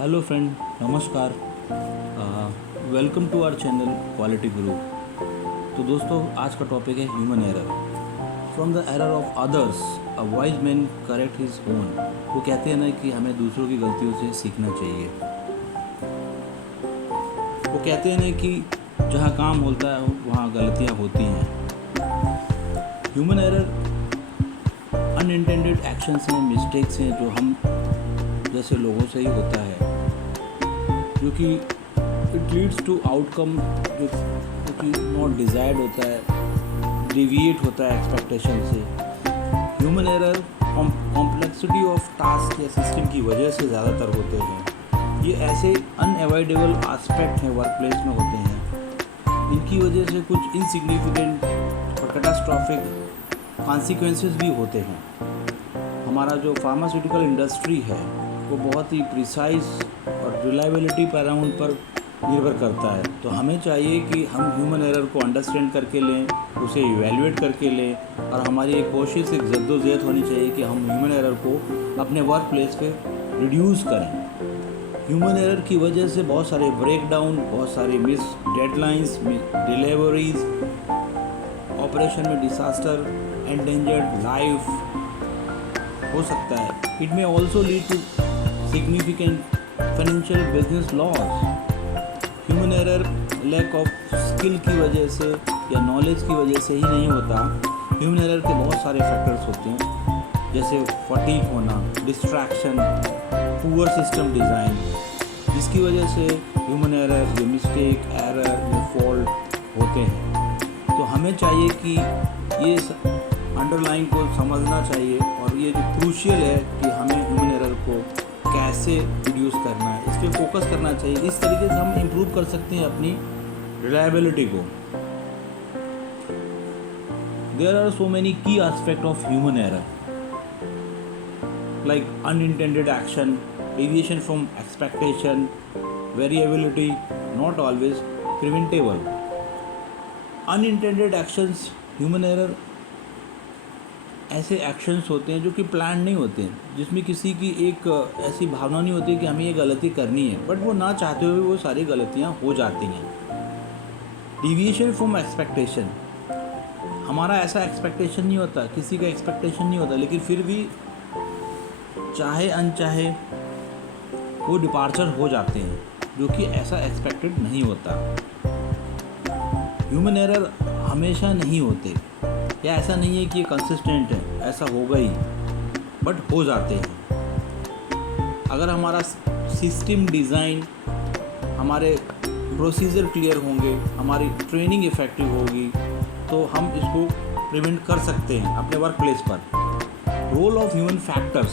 Hello friend, नमस्कार। Welcome to our channel quality Guru. तो दोस्तों, आज का टॉपिक है human error. From the error of others a wise man correct his own. वो कहते हैं ना कि हमें दूसरों की गलतियों से सीखना चाहिए। वो कहते हैं ना कि जहाँ काम होता है वहाँ गलतियाँ होती हैं। ह्यूमन एरर अनइंटेंडेड एक्शंस हैं, मिस्टेक्स हैं जो हम जैसे लोगों से ही होता है, जो कि इट लीड्स टू आउटकम जो कि नॉट डिज़ायर्ड होता है, डिविएट होता है एक्सपेक्टेशन से। Human error complexity of task या सिस्टम की वजह से ज़्यादातर होते हैं। ये ऐसे अनएवॉइडेबल एस्पेक्ट हैं वर्क प्लेस में होते हैं। इनकी वजह से कुछ इनसिग्निफिकेंट और कैटास्ट्रॉफिक कॉन्सिक्वेंसेस भी होते हैं। हमारा जो फार्मास्यूटिकल इंडस्ट्री है वो बहुत ही प्रिसाइज और रिलायबिलिटी पैरामाउंट पर निर्भर करता है। तो हमें चाहिए कि हम ह्यूमन एरर को अंडरस्टैंड करके लें, उसे इवैल्यूएट करके लें, और हमारी एक कोशिश, एक जद्दोजहद होनी चाहिए कि हम ह्यूमन एरर को अपने वर्क प्लेस पे रिड्यूस करें। ह्यूमन एरर की वजह से बहुत सारे ब्रेकडाउन, बहुत सारे मिस डेडलाइंस, डिलीवरीज, ऑपरेशन में डिसास्टर, एंडेंजर्ड लाइफ हो सकता है। It may also lead to significant financial business loss। Human error lack of skill की वजह से या नॉलेज की वजह से ही नहीं होता। ह्यूमन एरर के बहुत सारे फैक्टर्स होते हैं, जैसे फटीग होना, डिस्ट्रैक्शन, पुअर सिस्टम डिज़ाइन, जिसकी वजह से ह्यूमन एरर, जो मिस्टेक, एरर, जो फॉल्ट होते हैं। तो हमें चाहिए कि ये अंडरलाइन को समझना चाहिए, और ये जो क्रूशियल है कि हमें ह्यूमन एरर को कैसे रिड्यूस करना है, इस पर फोकस करना चाहिए। इस तरीके से हम इम्प्रूव कर सकते हैं अपनी रिलायबिलिटी को। देयर आर सो मेनी की aspect of human error, like unintended action, deviation from expectation, variability, not always preventable. Unintended actions, human error ऐसे एक्शंस होते हैं जो कि प्लान नहीं होते हैं, जिसमें किसी की एक ऐसी भावना नहीं होती कि हमें ये गलती करनी है, बट वो ना चाहते हुए वो सारी गलतियाँ हो जाती हैं। डिविएशन फ्रॉम एक्सपेक्टेशन, हमारा ऐसा एक्सपेक्टेशन नहीं होता, किसी का एक्सपेक्टेशन नहीं होता, लेकिन फिर भी चाहे अनचाहे वो डिपार्चर हो जाते हैं, जो कि ऐसा एक्सपेक्टेड नहीं होता। ह्यूमन एरर हमेशा नहीं होते, या ऐसा नहीं है कि ये कंसिस्टेंट है, ऐसा होगा ही, बट हो जाते हैं। अगर हमारा सिस्टम डिज़ाइन, हमारे प्रोसीजर क्लियर होंगे, हमारी ट्रेनिंग इफ़ेक्टिव होगी, तो हम इसको प्रिवेंट कर सकते हैं अपने वर्क प्लेस पर। Role of human factors,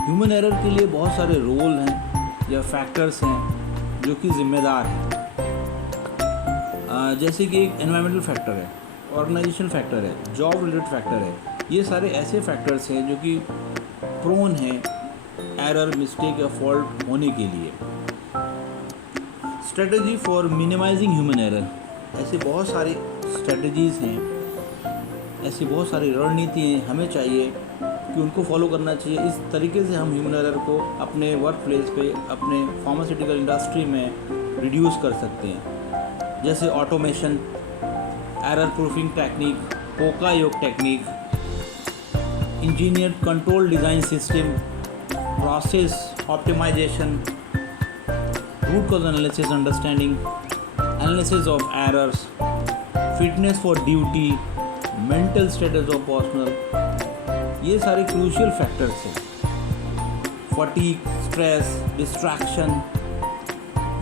human error के लिए बहुत सारे रोल हैं या फैक्टर्स हैं जो कि जिम्मेदार हैं। जैसे कि एक एनवायरमेंटल फैक्टर है, ऑर्गेनाइजेशन फैक्टर है, जॉब रिलेटेड फैक्टर है। ये सारे ऐसे फैक्टर्स हैं जो कि प्रोन हैं एरर, मिस्टेक या फॉल्ट होने के लिए। Strategy for minimising human error, ऐसे बहुत सारी स्ट्रेटजीज़ हैं, ऐसी बहुत सारी रणनीति हैं, हमें चाहिए कि उनको फॉलो करना चाहिए। इस तरीके से हम ह्यूमन एरर को अपने वर्क प्लेस पे, अपने फार्मास्यूटिकल इंडस्ट्री में रिड्यूस कर सकते हैं। जैसे automation, error proofing technique, poka yoke technique, engineer control design system, process optimisation, root cause analysis, understanding analysis of errors, fitness for duty, mental status of personal, ये सारे crucial factors हैं। Fatigue, stress, distraction,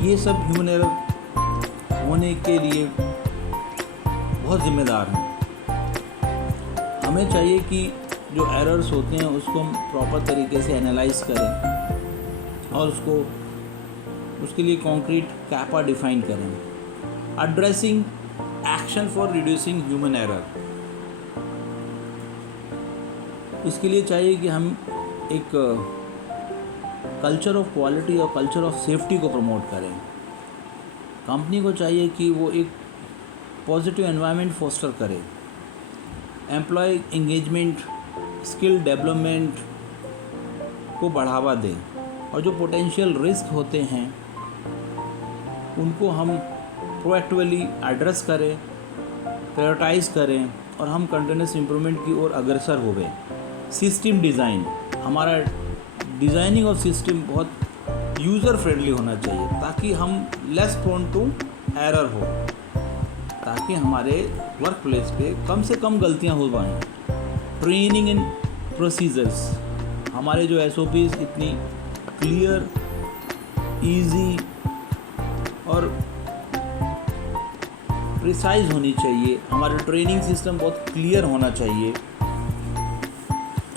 ये सब human error होने के लिए बहुत ज़िम्मेदार हैं। हमें चाहिए कि जो एरर्स होते हैं उसको हम प्रॉपर तरीके से एनालाइज करें, और उसके लिए कॉन्क्रीट कैपा डिफाइन करें। Addressing action for reducing human error, इसके लिए चाहिए कि हम एक कल्चर ऑफ क्वालिटी और कल्चर ऑफ सेफ्टी को प्रमोट करें। कंपनी को चाहिए कि वो एक पॉजिटिव एनवायरनमेंट फोस्टर करे, एम्प्लॉय एंगेजमेंट, स्किल डेवलपमेंट को बढ़ावा दें, और जो पोटेंशियल रिस्क होते हैं उनको हम प्रोएक्टिवली एड्रेस करें, प्रायोरिटाइज करें और हम कंटिन्यूस इम्प्रूवमेंट की ओर अग्रसर हो गए। सिस्टम डिज़ाइन, हमारा डिज़ाइनिंग ऑफ सिस्टम बहुत यूज़र फ्रेंडली होना चाहिए ताकि हम लेस प्रोन टू एरर हो, ताकि हमारे वर्क प्लेस पे कम से कम गलतियां हो पाएँ। ट्रेनिंग इन प्रोसीजर्स, हमारे जो SOPs इतनी क्लियर, इजी और प्रिसाइज होनी चाहिए, हमारा ट्रेनिंग सिस्टम बहुत क्लियर होना चाहिए।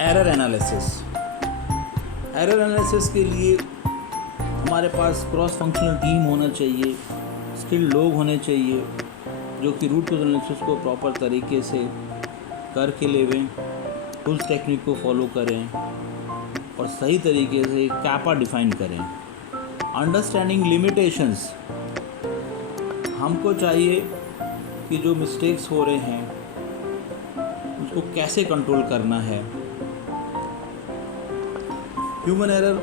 एरर एनालिसिस के लिए हमारे पास क्रॉस फंक्शनल टीम होना चाहिए, स्किल्ड लोग होने चाहिए जो कि रूट कॉज एनालिसिस को प्रॉपर तरीके से करके लेवें, टूल्स टेक्निक को फॉलो करें और सही तरीके से कैपा डिफाइन करें। अंडरस्टैंडिंग लिमिटेशंस, हमको चाहिए कि जो मिस्टेक्स हो रहे हैं उसको कैसे कंट्रोल करना है। ह्यूमन एरर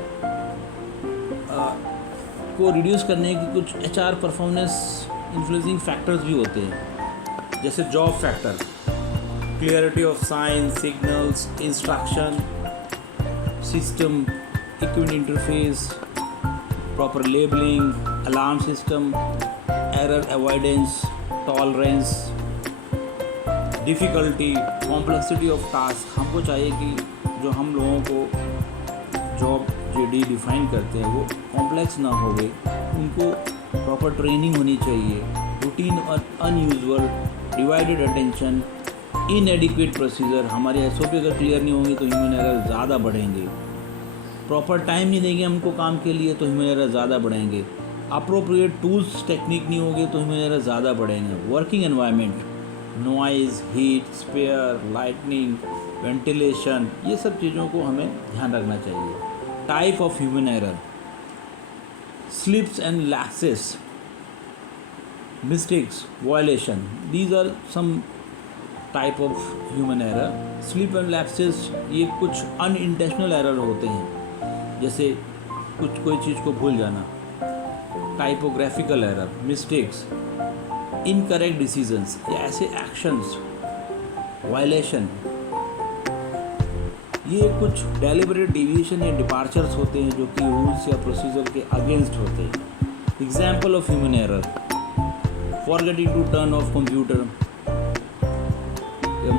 को रिड्यूस करने की कुछ HR परफॉर्मेंस इन्फ्लुएंसिंग फैक्टर्स भी होते हैं, जैसे job factor, clarity of science, signals, instruction, system, equipment interface, proper labelling, alarm system, error avoidance, tolerance, difficulty, complexity of task. हमको चाहिए कि जो हम लोगों को जॉब JD डिफ़ाइन करते हैं वो कॉम्प्लेक्स ना हो गए, उनको प्रॉपर ट्रेनिंग होनी चाहिए। रूटीन और अनयूजुअल, डिवाइडेड अटेंशन, इनएडिक्वेट प्रोसीजर, हमारे SOP अगर क्लियर नहीं होंगे तो ह्यूमन एरर ज़्यादा बढ़ेंगे। प्रॉपर टाइम नहीं देंगे हमको काम के लिए तो ह्यूमन एरर ज़्यादा बढ़ेंगे। अप्रोप्रिएट टूल्स टेक्निक नहीं होंगे तो ह्यूमन एरर ज़्यादा बढ़ेंगे। Working environment, noise, heat, spare, lightning, ventilation, ये सब चीज़ों को हमें ध्यान रखना चाहिए। Type of human error, slips and lapses, mistakes, violation, these are some type of human error. Slip and lapses ये कुछ अनइंटेंशनल एरर होते हैं, जैसे कोई चीज़ को भूल जाना। Typographical error, mistakes, incorrect decisions या ऐसे एक्शंस, वायलेशन, ये कुछ डेलिबरेट डिविएशन या डिपार्चर्स होते हैं जो कि रूल्स या प्रोसीजर के अगेंस्ट होते हैं। Example of human error, forgetting to turn off computer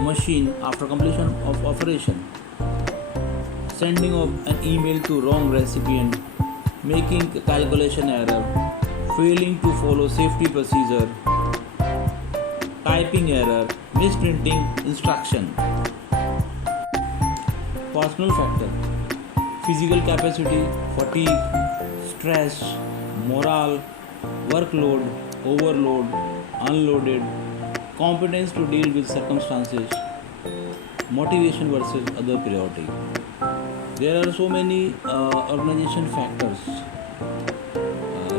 machine after completion of operation, sending of an email to wrong recipient, making calculation error, failing to follow safety procedure, typing error, misprinting instruction. Personal factor, physical capacity, fatigue, stress, morale, workload, overload, unloaded, competence to deal with circumstances, motivation versus other priority. There are so many organization factors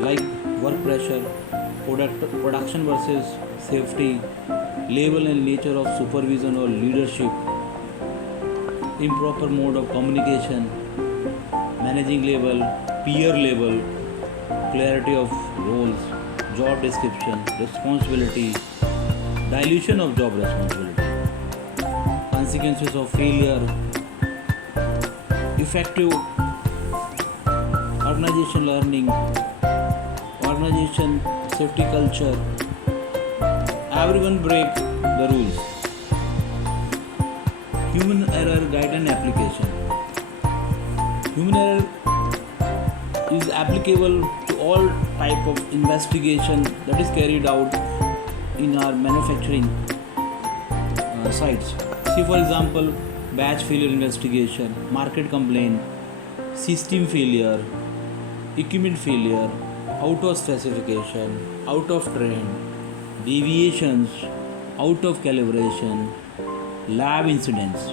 like work pressure, production versus safety, level and nature of supervision or leadership, improper mode of communication, managing level, peer level, clarity of roles, job description, responsibility, dilution of job responsibility, consequences of failure, effective organization learning, organization safety culture, everyone break the rules. Human error guide and application. Human error is applicable to all type of investigation that is carried out in our manufacturing sites. See for example, batch failure investigation, market complaint, system failure, equipment failure, out of specification, out of trend, deviations, out of calibration, lab incidents,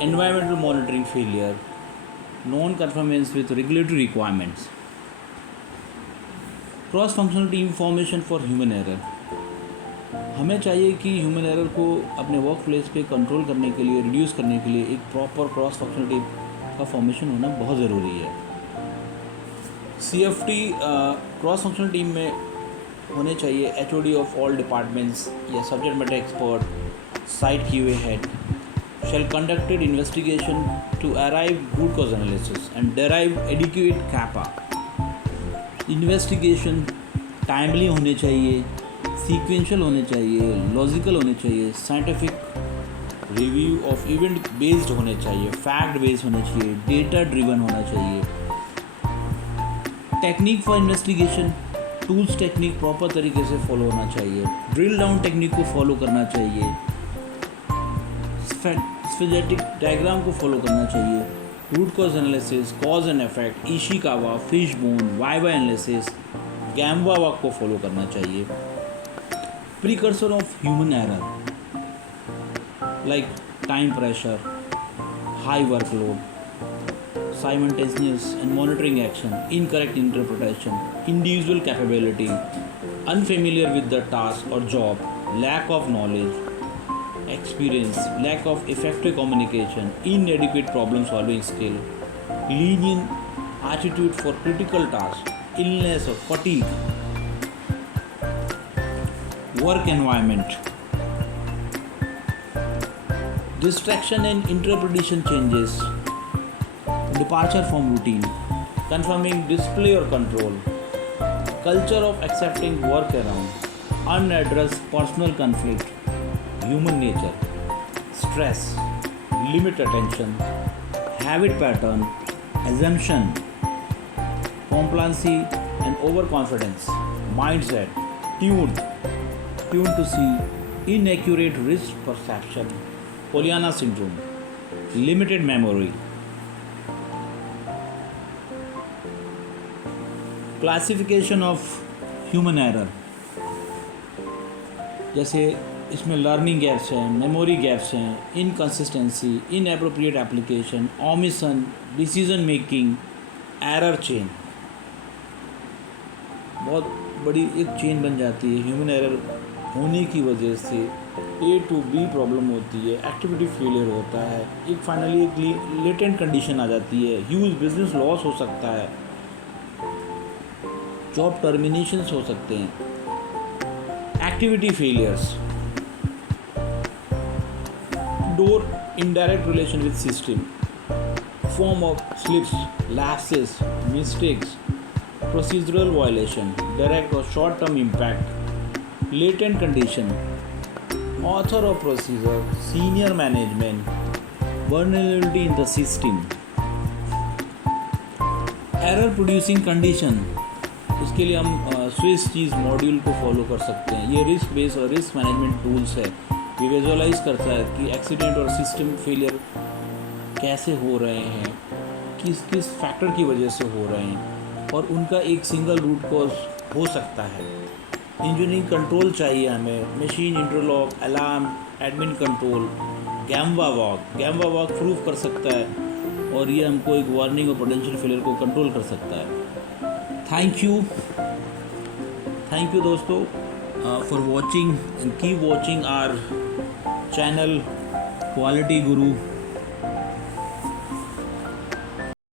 environmental monitoring failure, non-conformance with regulatory requirements. Cross functional team formation for human error, हमें चाहिए कि human error को अपने work place पे control करने के लिए, reduce करने के लिए एक प्रॉपर क्रॉस फंक्शनल टीम का फॉर्मेशन होना बहुत ज़रूरी है। CFT क्रॉस फंक्शनल टीम में होने चाहिए HOD ऑफ ऑल डिपार्टमेंट्स या subject matter expert, site QA head shall conducted investigation to arrive root cause analysis and derive adequate CAPA. Investigation timely होने चाहिए, सीक्वेंशियल होने चाहिए, लॉजिकल होने चाहिए, scientific review of event based होने चाहिए, fact based होने चाहिए, डेटा ड्रिवन होना चाहिए. Technique for investigation, tools technique proper तरीके से फॉलो होना चाहिए, ड्रिल डाउन टेक्निक को फॉलो करना चाहिए, स्फेरेटिक डायग्राम को फॉलो करना चाहिए, root cause analysis, cause and effect, Ishikawa, fishbone, why why analysis, gemba walk को फॉलो करना चाहिए. Precursor of human error like time pressure, high workload, simultaneous and monitoring action, incorrect interpretation, individual capability, unfamiliar with the task or job, lack of knowledge, experience, lack of effective communication, inadequate problem solving skill, lenient attitude for critical tasks, illness or fatigue, work environment, distraction and interpretation changes, departure from routine, confirming display or control, culture of accepting workaround, unaddressed personal conflict, human nature, stress, limit attention, habit pattern, assumption, complacency and overconfidence, mindset, tuned to see, inaccurate risk perception, Pollyanna syndrome, limited memory. Classification of human error, जैसे इसमें learning gaps हैं, memory gaps हैं, inconsistency, inappropriate application, omission, decision making, error chain. बहुत बड़ी एक chain बन जाती है. ह्यूमन एरर होने की वजह से A to B प्रॉब्लम होती है, एक्टिविटी फेलियर होता है, एक फाइनली एक लेटेंट कंडीशन आ जाती है, ह्यूज बिजनेस लॉस हो सकता है, जॉब टर्मिनेशंस हो सकते हैं, activity failures, door indirect relation with system, form of slips, lapses, mistakes, procedural violation, direct और short term impact, latent condition, author of procedure, senior management, vulnerability in the system, error producing condition. इसके लिए हम Swiss cheese module को follow कर सकते हैं. ये risk base और रिस्क मैनेजमेंट टूल्स है. ये विजुअलाइज करता है कि एक्सीडेंट और सिस्टम फेलियर कैसे हो रहे हैं, किस किस फैक्टर की वजह से हो रहे हैं, और उनका एक सिंगल रूट कॉज हो सकता है. इंजीनियरिंग कंट्रोल चाहिए हमें, machine interlock, alarm, admin control, gemba walk proof कर सकता है, और ये हमको एक वार्निंग और पोटेंशियल फेलियर को कंट्रोल कर सकता है. थैंक यू दोस्तों for watching, and keep watching our channel quality Guru.